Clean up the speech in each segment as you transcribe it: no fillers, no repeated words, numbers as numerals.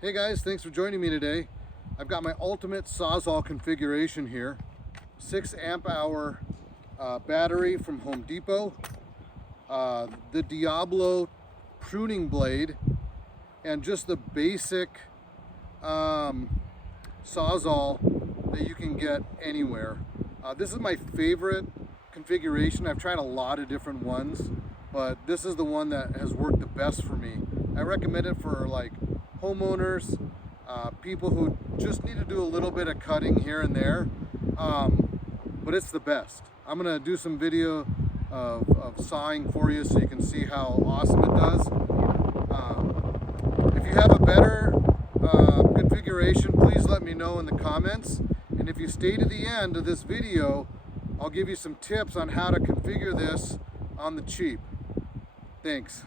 Hey guys, thanks for joining me today. I've got my ultimate Sawzall configuration here. 6 amp hour battery from Home Depot, the Diablo pruning blade, and just the basic Sawzall that you can get anywhere. This is my favorite configuration. I've tried a lot of different ones, but this is the one that has worked the best for me. I recommend it for like homeowners, people who just need to do a little bit of cutting here and there, but it's the best. I'm gonna do some video of sawing for you so you can see how awesome it does. If you have a better configuration, please let me know in the comments. And if you stay to the end of this video, I'll give you some tips on how to configure this on the cheap. Thanks.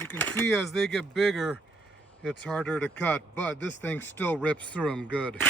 You can see as they get bigger, it's harder to cut, but this thing still rips through them good.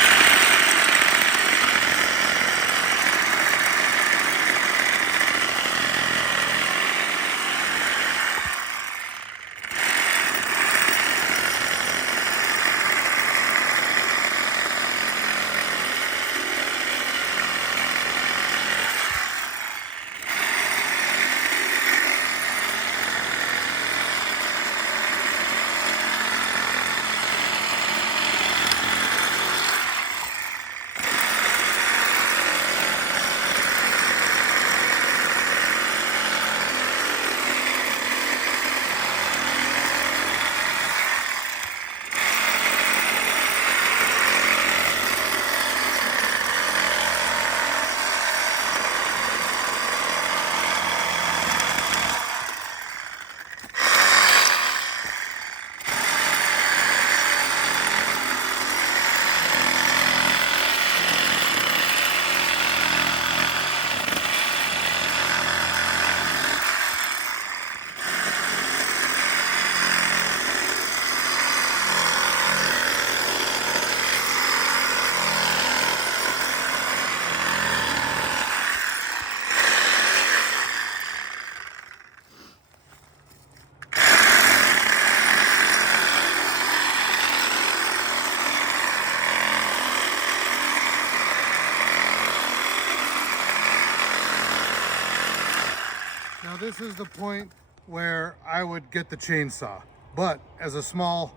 this is the point where I would get the chainsaw. But as a small,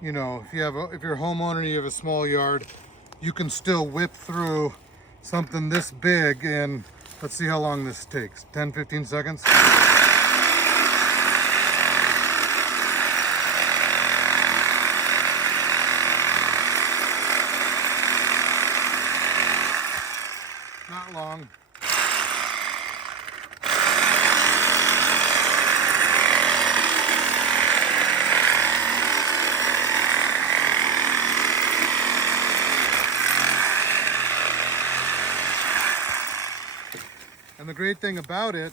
you know, if you're a homeowner and you have a small yard, you can still whip through something this big in, let's see how long this takes, 10, 15 seconds. Not long. And the great thing about it,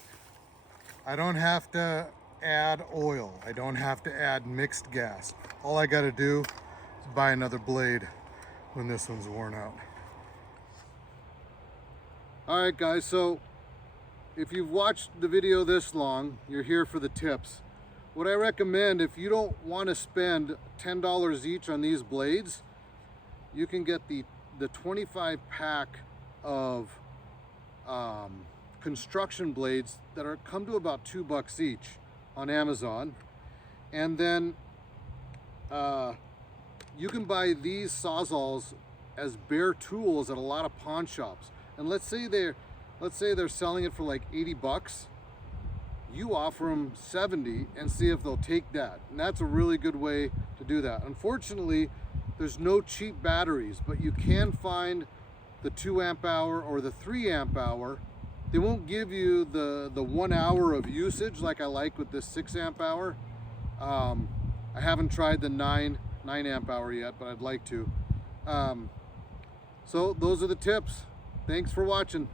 I don't have to add oil. I don't have to add mixed gas. All I got to do is buy another blade when this one's worn out. All right, guys, so if you've watched the video this long, you're here for the tips. What I recommend, if you don't want to spend $10 each on these blades, you can get the 25 pack of construction blades that come to about $2 each on Amazon. And then you can buy these sawzalls as bare tools at a lot of pawn shops. And let's say they're selling it for like 80 bucks. You offer them 70 and see if they'll take that. And that's a really good way to do that. Unfortunately, there's no cheap batteries, but you can find the 2 amp hour or the 3 amp hour. They won't give you the 1 hour of usage like I like with this 6 amp hour. I haven't tried the 9 amp hour yet, but I'd like to. So those are the tips. Thanks for watching.